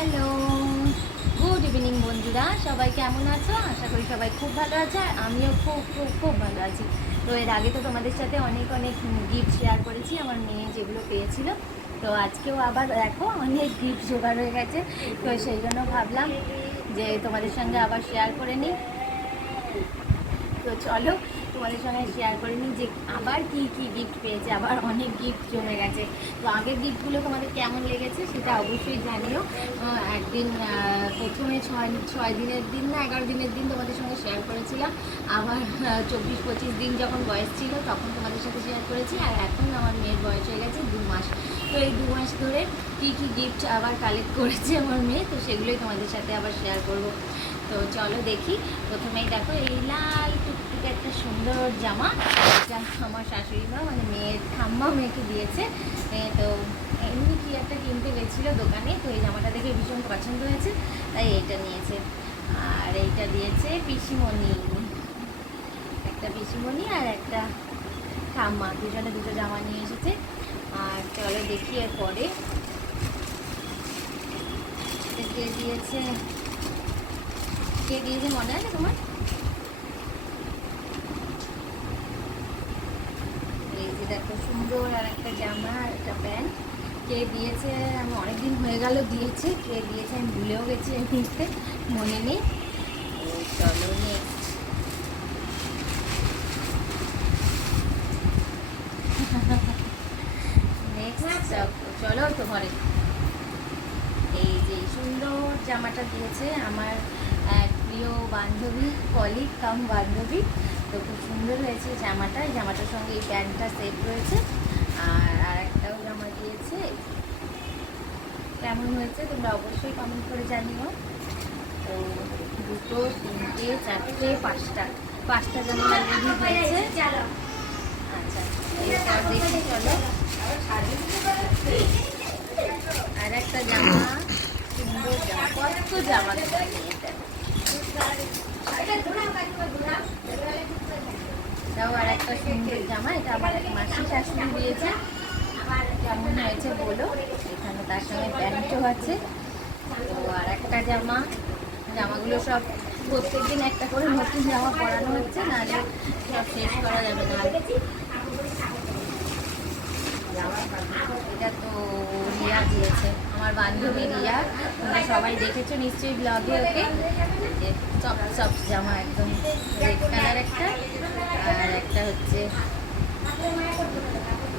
Hello, good evening বন্ধুরা, সবাই কেমন আছো? আশা করি সবাই খুব ভালো আছে, আর আমিও খুব খুব খুব ভালো আছি। তো এর আগে তো তোমাদের সাথে অনেক অনেক গিফট শেয়ার করেছি, আমার মেয়ে যেগুলো পেয়েছিল। তো আজকেও আবার দেখো অনেক গিফট জোগাড় হয়ে গেছে। তো সেই জন্য ভাবলাম যে তোমাদের সঙ্গে আবার শেয়ার করে নিই। তো চলো তোমাদের সঙ্গে শেয়ার করে নিই যে আবার কি কি গিফট পেয়েছে। আবার অনেক গিফট জমে গেছে। তো আগের গিফটগুলো তোমাদের কেমন লেগেছে সেটা অবশ্যই জানিও। একদিন প্রথমে ছয় দিনের দিন না 11 দিনের দিন তোমাদের সঙ্গে শেয়ার করেছিলাম। আবার 24-25 দিন যখন বয়স ছিল তখন তোমাদের সাথে শেয়ার করেছি। আর এখন আমার মেয়ের বয়স হয়ে গেছে 2 মাস। তো এই 2 মাস ধরে কী কী গিফট আবার কালেক্ট করেছে আমার মেয়ে, তো সেগুলোই তোমাদের সাথে আবার শেয়ার করব। তো চলো দেখি। প্রথমেই দেখো এই লাল টুকটুকে একটা সুন্দর জামা, এটা আমার শাশুড়ি মা মানে মেয়ের ঠাম্মা মেয়েকে দিয়েছে। তো এমনি কি একটা কিনতে গেছিলো দোকানে, তো এই জামাটা দেখে ভীষণ পছন্দ হয়েছে, তাই এইটা নিয়েছে। আর এইটা দিয়েছে পিসিমণি, একটা পিসিমণি আর একটা ঠাম্মা, দুজনে দুটো জামা নিয়ে এসেছে। আর চলো দেখি এর পরে কে দিয়েছে। কে দিয়েছে মনে আছে তোমার? এই যে দেখো সুন্দর আর একটা জামা আর একটা প্যান্ট। কে দিয়েছে আমি অনেকদিন হয়ে গেল দিয়েছে, কে দিয়েছে আমি ভুলেও গেছি, এই মুহূর্তে মনে নেই। চলো নেক্সট চলো তো ঘরে। এই যে সুন্দর জামাটা দিয়েছে আমার এক প্রিয় বান্ধবী, কলিগ কাম বান্ধবী। তো খুব সুন্দর হয়েছে জামাটা, এই জামাটার সঙ্গে এই প্যান্টটা সেট রয়েছে। আর একটাও জামা দিয়েছে, কেমন হয়েছে তোমরা অবশ্যই কমেন্ট করে জানিও। তো দুটো, তিনটে, চারটে, পাঁচটা জামা অলরেডি দিয়েছে। আচ্ছা এরপর দেখি চলো আর একটা জামা, সুন্দর জামা, কত জামা এটাও আর একটা সুন্দর জামা, এটা আমার মাসি শাশুড়ি দিয়েছে। কেমন হয়েছে বলো। এখানে তার সঙ্গে প্যান্টও আছে। তো আর একটা জামাগুলো সব প্রত্যেকদিন একটা করে নতুন জামা পরানো হচ্ছে, নাহলে সব শেষ করা যাবে না। এটা তো রিয়া দিয়েছে, আমার বান্ধবী রিয়া, তোমরা সবাই দেখেছো নিশ্চয়ই ব্লগে ওকে। যে সব জামা একদম রেড কালার একটা, আর একটা হচ্ছে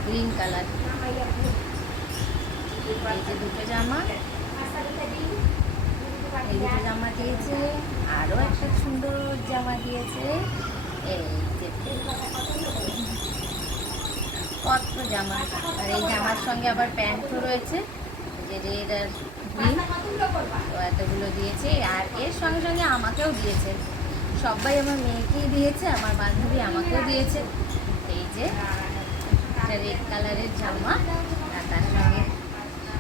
গ্রিন কালার। এই যে দুটো জামা, এই দুটো জামা দিয়েছে। আরও একটা সুন্দর জামা দিয়েছে। এই যে কত জামা, আর এই জামার সঙ্গে আবার প্যান্টও রয়েছে, যে রেড আর গ্রিন। তো এতগুলো দিয়েছে, আর এর সঙ্গে সঙ্গে আমাকেও দিয়েছে। সবাই আমার মেয়েকেই দিয়েছে, আমার বান্ধবী আমাকেও দিয়েছে। এই যে একটা রেড কালারের জামা আর তার সঙ্গে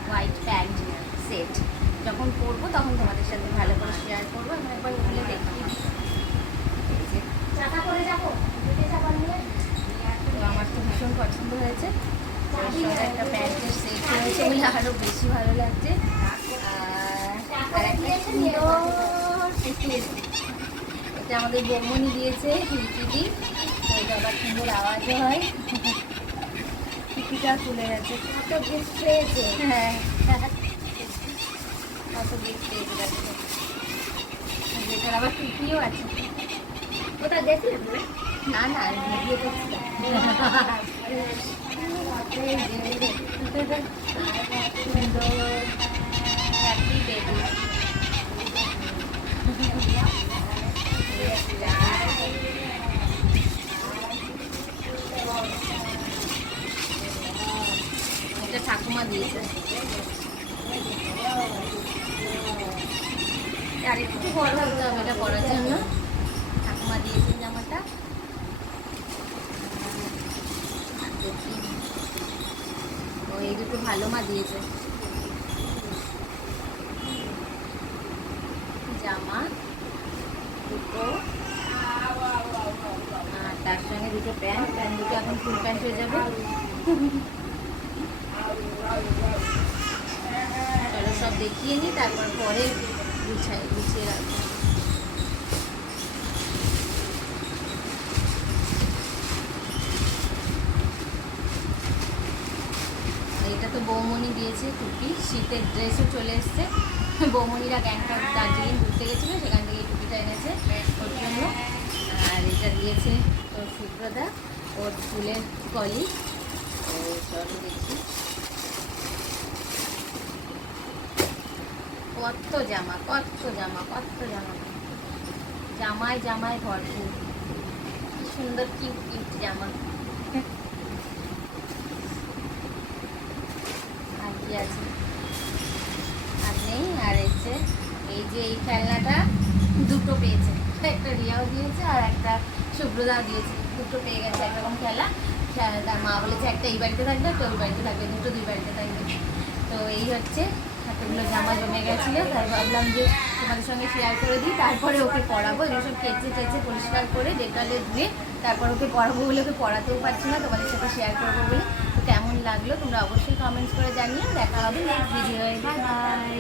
হোয়াইট প্যান্ট সেট। যখন পরবো তখন তোমাদের সাথে ভালো করে শেয়ার করবো। আমি একবার খুলে দেখি। এই যে তো আমার তো ভীষণ পছন্দ হয়েছে। ওর সঙ্গে একটা প্যান্টের সেট রয়েছে বলে আরও বেশি ভালো লাগছে। আর একটা সুন্দর পুতুল, এটা আমাদের বৌমনি দিয়েছে, হিলকিটি। এটা আবার সুন্দর আওয়াজও হয়। টিকিটা খুলে গেছে। কত গিফট পেয়েছে। হ্যাঁ কত গিফট পেয়েছে দেখো। যেটার আবার টুপিও আছে। ওটা দেখলে না না ভিডিও করছিলাম। সুন্দর হ্যাপি বেবি। এটা ঠাকুমা দিয়েছে। আর একটু বড় হতে হবে এটা পরার জন্য। ঠাকুমা দিয়েছে জামাটা। দেখি ও এই দুটো ভালো মা দিয়েছে জামা দুটো, আর তার সঙ্গে দুটো প্যান্ট দুটো এখন ফুল প্যান্ট হয়ে যাবে। চলো সব সব দেখিয়ে নিই, তারপর পরে গুছিয়ে রাখবো। এটা তো বৌমনি দিয়েছে টুপি, শীতের ড্রেসও চলে এসছে। বৌমনিরা গ্যাংটক দার্জিলিং ঘুরতে গেছিলো, সেখান থেকে এই টুপিটা এনেছে ওর জন্য। আর এটা দিয়েছে তোর সুব্রতা, ওর স্কুলের কলিগ। ও চলো দেখি কত জামা, কত জামা, কত জামা, জামায় জামায় ভরপুর। কি সুন্দর কিউট কিউট জামা। আর কি আছে, আর নেই। আর এই যে এই খেলনাটা দুটো পেয়েছে, একটা রিয়াও দিয়েছে আর একটা সুব্রতাও দিয়েছে। দুটো পেয়ে গেছে একরকম খেলা। তার মা বলেছে একটা এই বাড়িতে থাকবে, একটা ওই বাড়িতে থাকবে, দুটো দুই বাড়িতে থাকবে। তো এই হচ্ছে, এতগুলো জামা জমে গেছিলো, তাই ভাবলাম যে তোমাদের সঙ্গে শেয়ার করে দিই। তারপরে ওকে পড়াবো, এগুলো সব কেচে টেচে পরিষ্কার করে ডেটালে ধুয়ে তারপর ওকে পড়াবো বলে, ওকে পড়াতেও পারছি না, তোমাদের সাথে শেয়ার করবো বলে। তো কেমন লাগলো তোমরা অবশ্যই কমেন্টস করে জানিও। দেখা হবে নেক্সট ভিডিওয়ে। Bye bye.